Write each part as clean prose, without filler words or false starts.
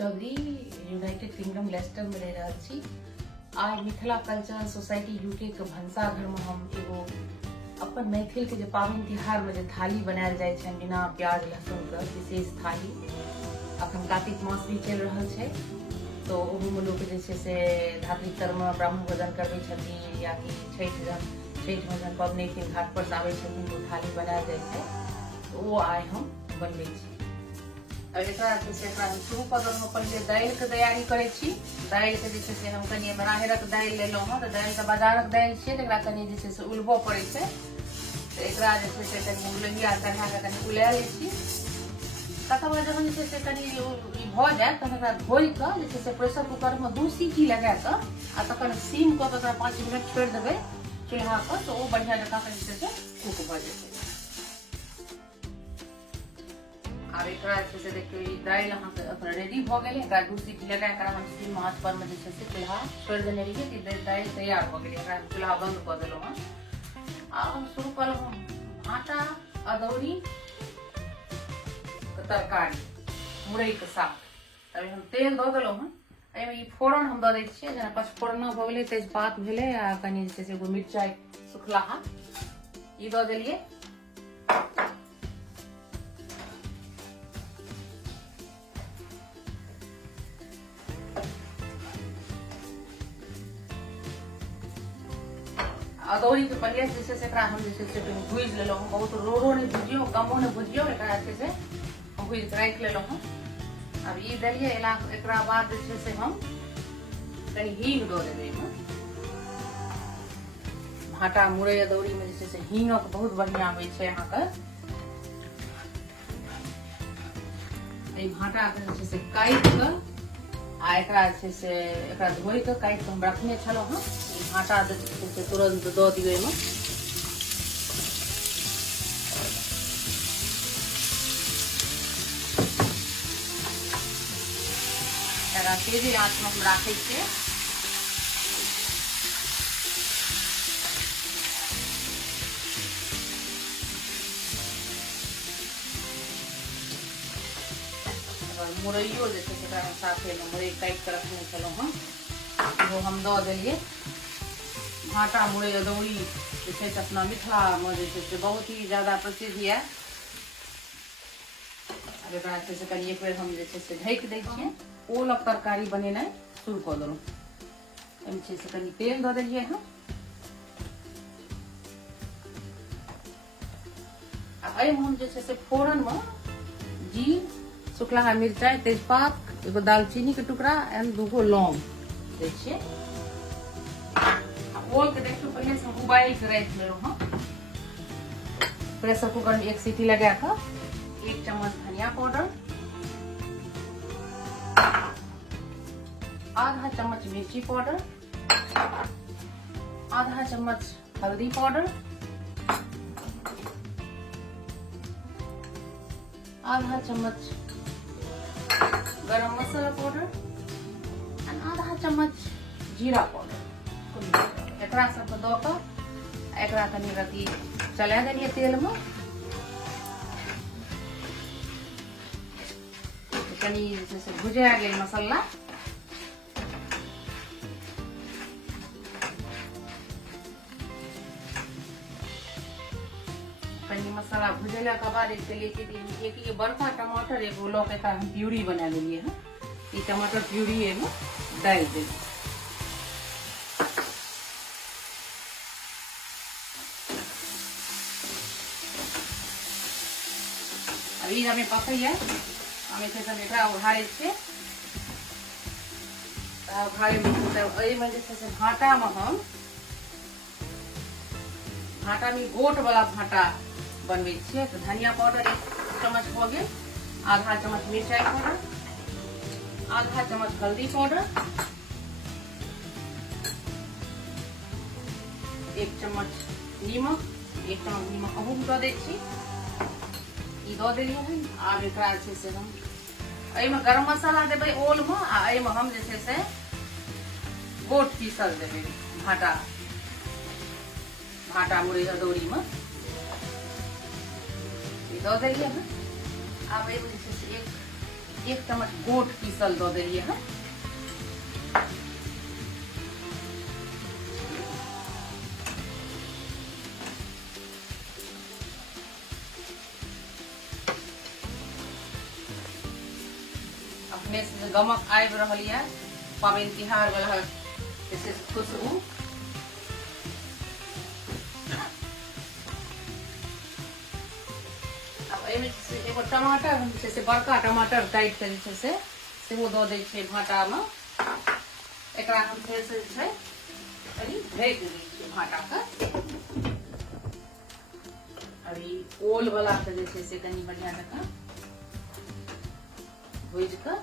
Chaudhary United kingdom Lester में रह रहल छी। आज मिथिला कल्चरल सोसाइटी यूके के भनसाघर में हम एगो अपन मैथिल के पाबनि तिहार में थाली बनायल जाय छै बिना प्याज लहसुन के विशेष थाली। अखन कार्तिक मास भी चल रहल छै तो ओहू में लोग से धात्री कर्म ब्राह्मण भोजन करबे छथिन या कि छठ में जन पबनैतिन घाट पर से आबै छथिन तो थाली बनायल जाय छै तो वो आइ हम बनबै छी। अब हम शुरू कदम में पहले दालि के तैयारी करे छी। दालि के हम कनी राहड़क दालि लेलहुँ हँ तो दालि के बाजारक दालि छै तकरा कनी उलबऽ पड़ै छै तो एकरा कनी हम लोहिया चढ़ा के कनी उला लै छी। तकर बाद जखन कनी भऽ जायत तखन एकरा धोइ कऽ प्रेशर कुकर में 2 सीटी लगा कऽ आ तखन सीम कऽ कऽ 5 मिनट छोड़ि देबै चूल्हा पर तो वो बढ़िया जकाँ कुक भऽ जेतै। अब एक देखियो दालि अहाँ रेडी भ गई। 2 सीटी लगा कर हम सीम आँच पर में चूल्हा छोड़ देने रहिए कि दालि तैयार हो गई। चूल्हा बंद कर दिलौं हँ। अब हम शुरू कलौं आटा अदौरी के तरकारी मुरई के साग। तब हम तेल दऽ देलौं हँ। एहिमे ई फोरन हम दऽ दै छियै जेना पचफोरना भऽ गेलै तेजपात भेलै आ कनि एगो मिरचाइ सुखलाहा ई दऽ देलियै। अदौरी के पहले हम भूज लेलौं। बहुत रोरो नहीं भुजियो कमो नहीं भुजियो एकरा अच्छे से हम भूज के राखि लेलौं हँ। अब ई देलियै एकरा बाद हम कनी हींग दऽ देबै। भाटा मुरई अदौरी में हींगक बहुत बढ़िया होइ छै अहाँके। भाटा के काटि कऽ आ एकरा धोइ कऽ काटि कऽ हम रखने छलौं हँ। भाटा तुरंत दऽ दियौ एहिमे। एकरा तेजे आँच में हम राखै छियै। मुरैयो साथे में मुरई काटि कऽ रखने छलौं हँ वो हम दऽ देलियै। भाटा मुरई अदौरी अपना मिथिला में बहुत ही ज्यादा प्रसिद्ध है। अब एकरा कनी एक बेर हम ढकि दै छियै। ओलक तरकारी बनेनाइ शुरू कऽ देलौं। एहिमे कनी तेल दऽ देलियै हँ। आ एहिमे हम फोरन में जीर सुखलाहा मिरचाइ तेजपात एगो दालचीनी के टुकड़ा एंड 2 लौंग दै छियै। ओल के देखियो पहले से हम उबाल के राखि लेलौं हँ। प्रेशर कुकर में 1 सीटी लगा कऽ 1 चम्मच धनिया पाउडर, आधा चम्मच मिर्ची पाउडर, आधा चम्मच हल्दी पाउडर, आधा चम्मच गरम मसाला पाउडर और आधा चम्मच जीरा पाउडर एकरा सबके दऽ कऽ एकरा कनी रति चला देलियै तेल में। कनी भुजा गेल मसाला। कनी मसाला भुजला के बाद एक बड़का टमाटर एगो लऽ के हम प्यूरी बना लेलियै हँ। ई टमाटर प्यूरी एहिमे डालि देलियै। अब ई हमें पकैया हम एकरा उघारै छियै। एहिमे भाटा में हम भाटा में गोट वाला भाटा बनबै छियै। तो धनिया पाउडर 1 चम्मच हो गेल, आधा चम्मच मिरचाई पाउडर, आधा चम्मच हल्दी पाउडर, 1 चम्मच नीमक, 1 चम्मच नीमक अहू दऽ दै छी। ई दऽ देलियै हँ। आब एकरा हम एहिमे गरम मसाला देबै ओल में आ एहिमे हम गोट पीसल देबै भाटा मुरई अदौरी में दऽ देलियै हँ। आब एहिमे 1 चम्मच गोट पीसल दो दिलिए हम। अपने से गमक आबि रहल है पाबनि तिहार वाला जैसे खुशबू। अब एगो टमाटर हम से बड़का टमाटर काटि के जे से सेहो दो दै छियै भाटा में। एकरा हम फेर से जे छै कनी ढकि दै छियै भाटा के। और ई ओल वाला के जे छै से कनी बढ़िया जकाँ भूज के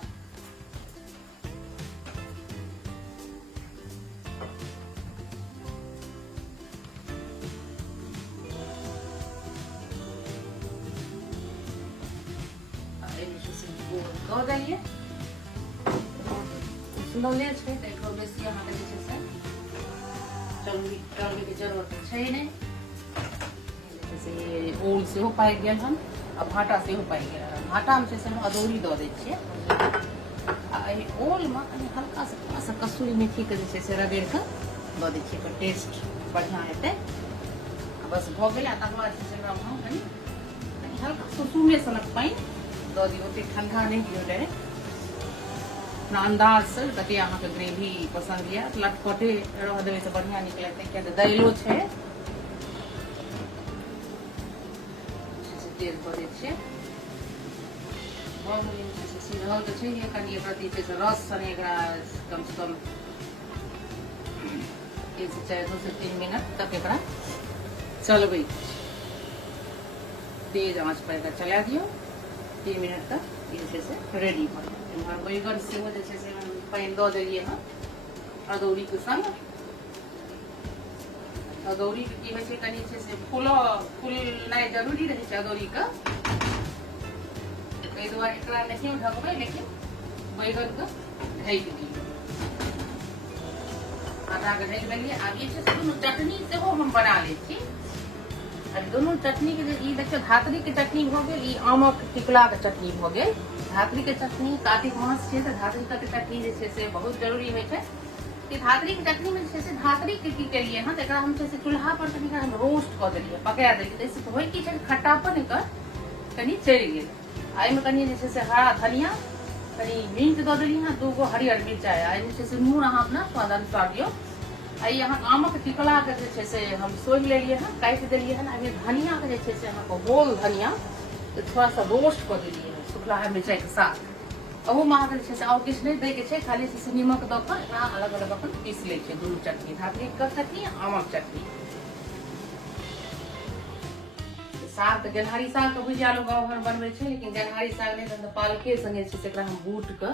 दो दिलिए। सुनौले छै तऽ एकरो बेसी अहाँके जे छै से चलबे के जरूरत छै नहीं। जैसे ओल सेहो पाकि गेल हन आ भाटा सेहो पाकि गेल हन। भाटा में से हम अदौरी दो दै छियै आ ओल में कनी हल्का से थोड़ा सा कसूरी मेथी के जे छै से रगड़ के दो दै छियै। टेस्ट बढ़िया हेतै। बस भऽ गेलै। तकर बाद जे छै हम कनी हल्का सुसुमे सनक पानि दो दी। ओते ठंडा नहीं दियो डायरेक्ट। अपना अंदाज से कते अहाँ के ग्रेवी पसंद है लटपटे रह देबै तऽ बढ़िया नीक लगतै। किया तऽ दाइलो छै। तेल दऽ दै छियै। भऽ गेलै सिझल तऽ छै कनी एकरा जे छै से रस सने एकरा कम से कम 1 से 4 2 से 3 मिनट तक एकरा चलबै। तेज आंच पर एकरा चला दियो। 3 मिनट तक जे छै से रेडी भऽ जायत। एम्हर बैगन सेहो जे छै से पानि दऽ देलियै हँ अदौरी के संग। अदौरी के की होइ छै कनी छै से फूलनाइ जरूरी रहै छै अदौरी के। ताहि दुआरे एकरा नहीं ढकबै लेकिन बैगन के ढकि दियौ। आधा के ढकि देलियै। आब ये छै से दुनू चटनी सेहो हम बना लै छी। दोनों चटनी के ई देखियो धात्री के चटनी भऽ गेल, ई आमक टिकुला के चटनी भऽ गेल। धात्री के चटनी कार्तिक मास छै तऽ धात्री के चटनी जे छै से बहुत जरूरी होइ छै। कि धात्री के चटनी में जे छै से धात्री के की केलियै हँ तऽ एकरा हम छै से चूल्हा पर कनी हम रोस्ट कऽ देलियै, पका देलियै। ताहिसँ तऽ होइ की छै खट्टापन एकर कनी चलि गेल। एहिमे कनी जे छै से हरा धनिया कनी मिंट दऽ देलियै हँ 2 गो हरियर मिरचाई। एहिमे छै से नून अहाँ अपना स्वाद अनुसार दियौ। आई अहाँ आमक टिकुला के जे छै से हम सोहि लेलियै हँ काटि देलियै हँ। एहिमे धनिया के जे छै से अहाँके होल धनिया थोड़ा सा रोस्ट कऽ देलियै हँ सुखला मिरचाई के साथ। अहू में अहाँके जे छै से और किछु नहीं दै के छै, खाली से नीमक दऽ कऽ एकरा अलग अलग अपन पीस लै छै दुनू चटनी, धात्री के चटनी आमक चटनी। साग तऽ गेनहारी साग के भुजिया लोग गाँव घर बनबै छै लेकिन गेनहारी साग नहीं तऽ पालके संगे छै से एकरा हम बूट के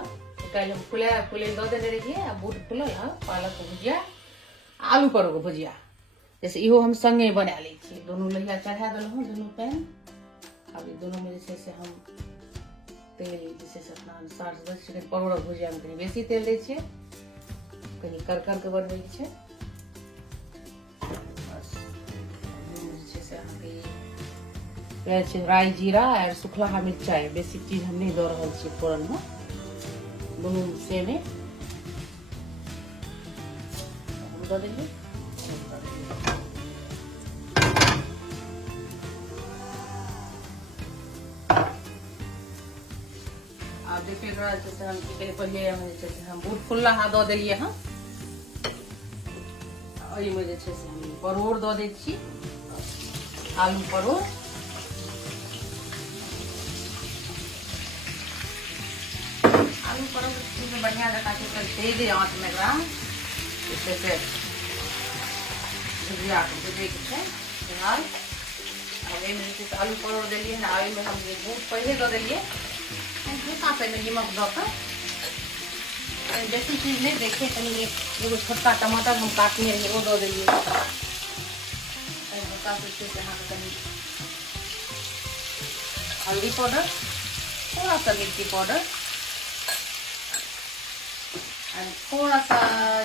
काल्हि हम फुले दऽ देने रहियै आ बूट फुलल हँ पालक के भुजिया आलू परोर के भुजिया जैसे इहो हम संगे बना लै छी। दोनों लोहिया चढ़ा देलहुँ दुनू पैन। अब ई दोनों में जे छै से हम तेल जे छै से अपना अनुसार दै छियै। परोर के भुजिया में कनी बेसी तेल दै छियै, कनी करकर के बनबै छै। बस जे छै से अहाँके प्याज छै राई जीरा और सुखला मिरचाई बेसी चीज हम नहीं दऽ रहल छियै फोरन में। दुनू सेमे दऽ देलियै। अब देखिए एकरा जे छै हम की केलियै पहिले जे छै से हम बूट फुल्ला दऽ देलियै हँ। एहिमे जे छै से हम परोर दऽ दै छी, आलू परोर। आलू परोर बढ़िया जकाँ छै तेज आंच में एकरा जे छै से भुजिया के भुजै के छै फिलहाल। अब एहिमे जे छै से आलू परोर देलियै हँ। एहिमे हम बूट पहिले दऽ देलियै हल्का सा नीमक दऽ कऽ। बेसी चीज नहीं देखिए कनी एगो छोटका टमाटर हम काटने रहियै वो दऽ देलियै। हल्का से अहाँके कनी हल्दी पाउडर, थोड़ा सा मिर्ची पाउडर और थोड़ा सा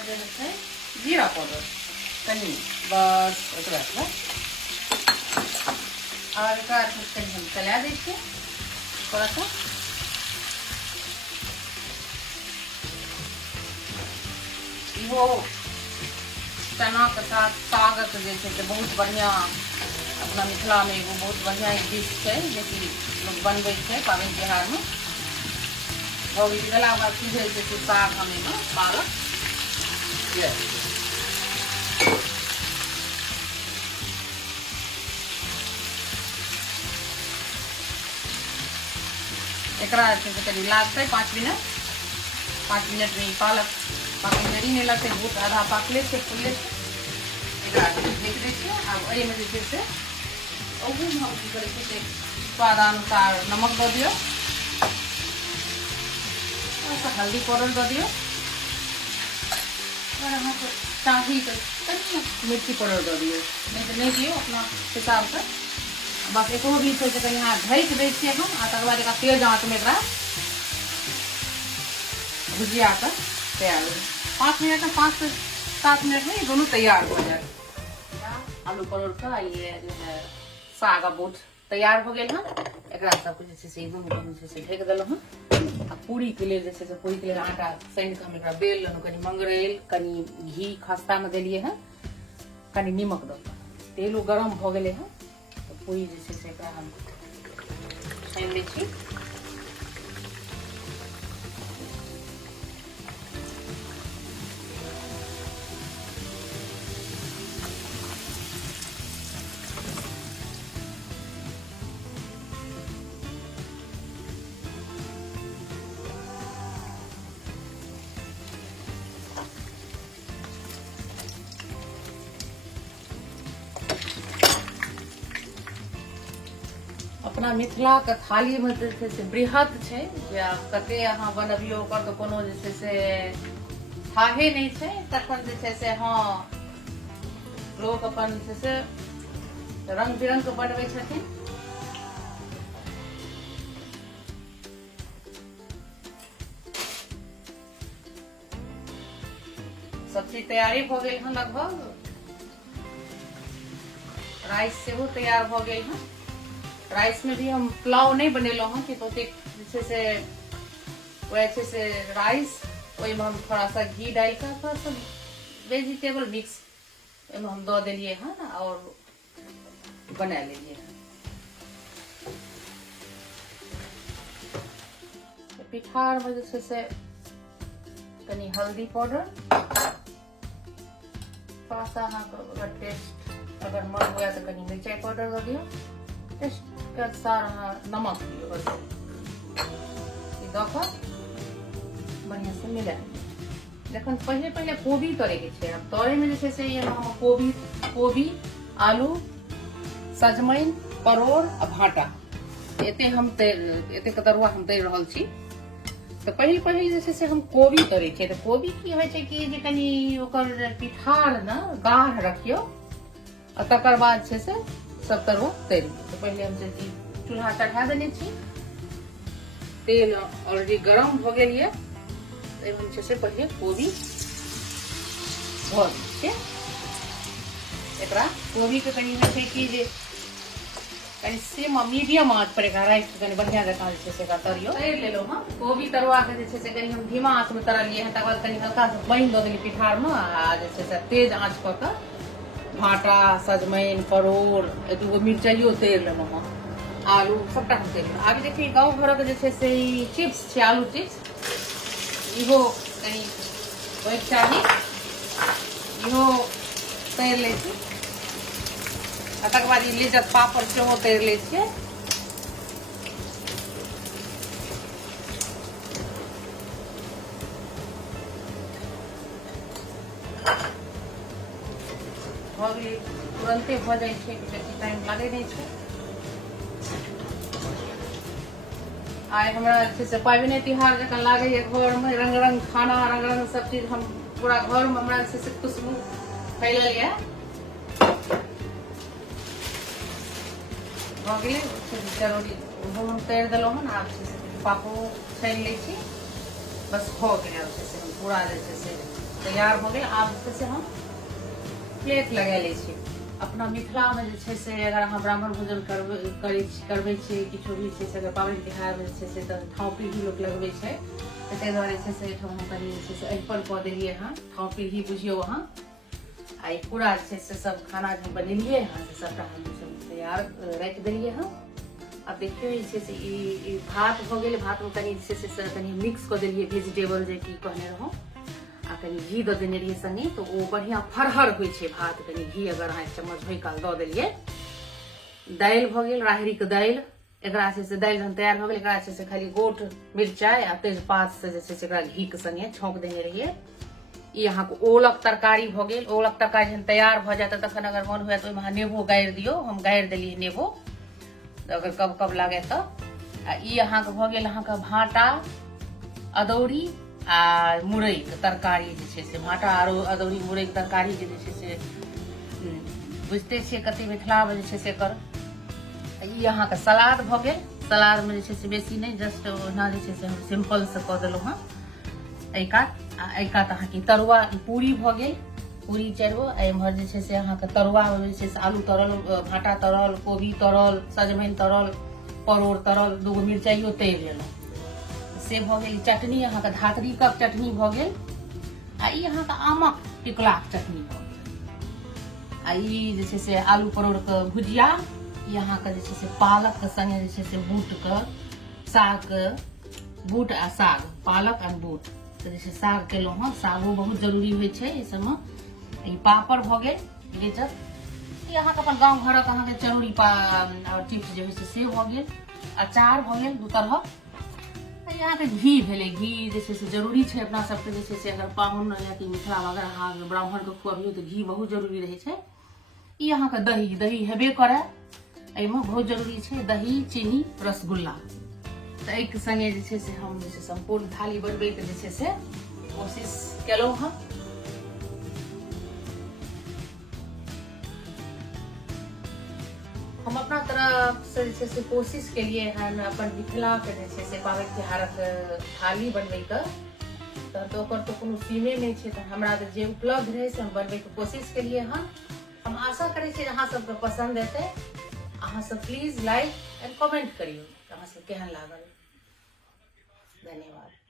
जो है जीरा पाउडर कनी, बस ओकरा और हम चला दै छियै थोड़ा सा। इहो चना के साथ सागक जे छै से बहुत बढ़िया अपना मिथिला में एगो बहुत बढ़िया एक डिश है जे कि लोग बनबै छै पाबनि त्योहार में। और गला बाद सीधे जे छै साग हम एहिमे पालक एकरा जे छै कनी लागतै 5 मिनट। 5 मिनट में पालक पाकि देरी नहीं लगते, बहुत आधा पाकले से फुलले से एकरा देख दै छियै। आब एहिमे जे छै से ओहूमे हम की करै छियै स्वादानुसार नमक दऽ दियौ, हल्दी पाउडर दऽ दियौ, अगर अहाँके चाही तऽ कनि मिर्ची पाउडर दऽ दियौ, नहीं तऽ नहीं दियौ अपना हिसाब से। बस एको भी छै कहीं यहाँ ढक दै छियै हम आ तकर बाद एक तेज आँच में एकरा भुजिया कर तैयार हो 5 मिनट में 5 से 7 मिनट में ये दोनों तैयार हो जाए। आलू परोर का ये जो है साग बहुत तैयार हो गया है। एकरा सब कुछ जैसे एकदम जैसे ढक देलो हन। आ पूरी के लिए जैसे पूरी के लिए आटा सान के हम एकरा बेल लेलो, कनी मंगरेल कनी घी खस्ता में देलिए है, कनी नमक दो तेलो गरम हो गए है। तो पूरी जैसे से एकरा हम सान लै छी। अपना मिथिला के थाली में जे छै से बृहत छै, या कते अहाँ बनबियो ओकर तो कोनो जे छै से थाहे नहीं छै। तखन जे छै से हाँ लोग अपन जे छै से रंग बिरंग के बनबै छथिन। सब चीज तैयारी हो गई है, लगभग राइस से वो तैयार हो गई है। राइस में भी हम पुलाव नहीं बनेलो हन कि तो जैसे से वैसे से राइस वही में हम थोड़ा सा घी डाल कर थोड़ा सा वेजिटेबल मिक्स हम दो दिलिए हन और बना लीजिए। पिठार में जैसे से कनी हल्दी पाउडर, थोड़ा सा अगर टेस्ट अगर मन हुआ तो कनी मिर्चाई पाउडर दो दियो, टेस्ट के अनुसार नमक दियो, बस दऽ बढ़िया से मिला। लेकिन पहले पहले कोबी तरे के छै। अब तरे में जैसे से ये हम कोबी आलू सजमैन परोर आ भाटा एते हम एते कतरुआ हम तैर रहल छी। तो पहले जैसे से हम कोबी तरे छै। तो कोबी की होइ छै कि जे कनी ओकर पिठार न गाढ़ रखियो आ तकर बाद छै से सब तरुआ तैर। तो पहले हम चूल्हा चढ़ा देने छी, तेल ऑलरेडी गरम हो गई है। हम से पहले कोबी धो दी। एकरा कोबी के कनी होइ छै कि जे कनी सेम मीडियम आंच पर एकरा राइस कनी बढ़िया जकां जे से तरियो तैर लेलो हम। कोबी तरुआ के जे से कनी हम धीमा आंच में तरलिए हैं, तकर बाद कनी हल्का सा पानी दो देली पिठार में आ जे से तेज आंच क के भाटा सजमैन परोर एगो मिर्चाइयो तैर लेलो हम, आलू सबटा हम तैर लेलो। आगे देखिए गाँव घर के जे से चिप्स छै, आलू चिप्स इहो कनी होइक चाही, इहो तैर लै छी। आ तकर बाद लिज्जत पापड़ सेहो तैर लै छियै। भऽ गेलै, तुरंते भऽ जाइ छै, बेसी टाइम लागै नहीं छै। आइ हमरा जे से पाबनि त्योहार जकाँ लागैए घर में रंग रंग खाना रंग रंग सब चीज हम पूरा घर में हमरा से खुशबू फैलल है। भऽ गेलै जरूरी हम तैर देलहुँ हन। आब जे से पापड़ो छानि लै छी, बस भऽ गेलै। आब जे से पूरा जे से तैयार हो गेल। आब जे से हम प्लेट लगा लै छी। अपना मिथिला में जे छै से अगर अहाँ ब्राह्मण भोजन करबै छियै किछो भी छै से अगर पाबनि तिहारमे जे छै से तऽ ठाँव पीढ़ी लोक लगबै छै तऽ ताहि दुआरे छै से एहिठाम हम कनि जे छै से अरिपन कऽ देलियै हँ। ठाँव पीढ़ी बुझियौ अहाँ। आ पूरा जे छै से सब खाना जे बनेलियै हँ से सबटा हम तैयार राखि देलियै हँ। अब देखियौ जे छै से ई भात भऽ गेल। भातमे कनि जे छै से कनि मिक्स कऽ देलियै वेजिटेबल जे की कहने रहौं आ कनि घी दऽ देने रहियै संगे तऽ ओ बढ़िआँ फरहर होइ छै भात। कनि घी अगर अहाँ 1 चम्मच भरि काल दऽ देलियै। दालि भऽ गेल राहरिक दालि। एकरा से दालि जहन तैयार भऽ गेल एकरा से खाली गोट मिरचाइ आ तेजपात से जे छै से एकरा घी के संगे छौंक देने रहियै। ई अहाँके ओलक तरकारी भऽ गेल। ओलक तरकारी जहन तैयार भऽ जायत तखन अगर मोन हुए तऽ ओहिमे अहाँ नेबो गाड़ि दियौ। हम गाड़ि देलियै नेबो अगर कब कब लागे तऽ। आ ई अहाँके भऽ गेल अहाँके भाँटा अदौरी आ मुरैके तरकारी जे छै से। भाँटा आरो अदौरी मुरैके तरकारी जे छै से बुझते छियै कते मिथिलामे जे छै से एकर। ई अहाँके सलाद भऽ गेल। सलादमे जे छै से बेसी नहि जस्ट ओना जे छै से हम सिंपल से कऽ देलहुँ हँ। एहि कात अहाँके तरुआ पूरी भऽ गेल। पूरी 4 गो। एम्हर जे छै से अहाँके तरुआमे जे छै से आलू तरल भाँटा तरल कोबी तरल सजमनि तरल परोड़ तरल 2 गो मिरचाइयो तरि लेलहुँ से भऽ गेल। चटनी अहाँके धातरिकक चटनी भऽ गेल। आ ई अहाँके आमक टिकुलाक चटनी भऽ गेल। आ ई जे छै से आलू परोड़के भुजिया। ई अहाँके जे छै से पालकके संगे जे छै से बूटके साग बूट आ साग पालक आ बूट तऽ जे छै साग केलहुँ हँ। सागो बहुत जरूरी होइ छै एहि सबमे। ई पापड़ भऽ गेल बेचत। ई अहाँके अपन गाँव घरक अहाँके चरौरी टिप्स जे होइ छै से भऽ गेल। अचार भऽ गेल 2 तरहक। अहाँके घी भेलै। घी जे छै से जरूरी छै अपना सबके जे छै से अगर पाहुन या कि मिथिलामे अगर अहाँ ब्राह्मणके खुअबियौ तऽ घी बहुत जरूरी रहै छै। ई अहाँके दही हेबे करै एहिमे बहुत जरूरी छै। दही चीनी रसगुल्ला तऽ एहिके संगे जे छै से हम जे छै संपूर्ण थाली बनबैके जे छै से कोशिश केलहुँ हँ। हम अपना तरफ से जे छै से कोशिश केलियै हन अपन मिथिलाके जे छै से पाबनि तिहारक थाली बनबैके। तऽ ओकर तऽ कोनो सीमे नहि छै। तऽ हमरा तऽ जे उपलब्ध रहै से हम बनबैके कोशिश केलियै हन। हम आशा करै छी अहाँ सबके पसन्द एतै। अहाँ सब प्लीज लाइक एंड कमेंट करियौ अहाँ सब केहन लागल। धन्यवाद।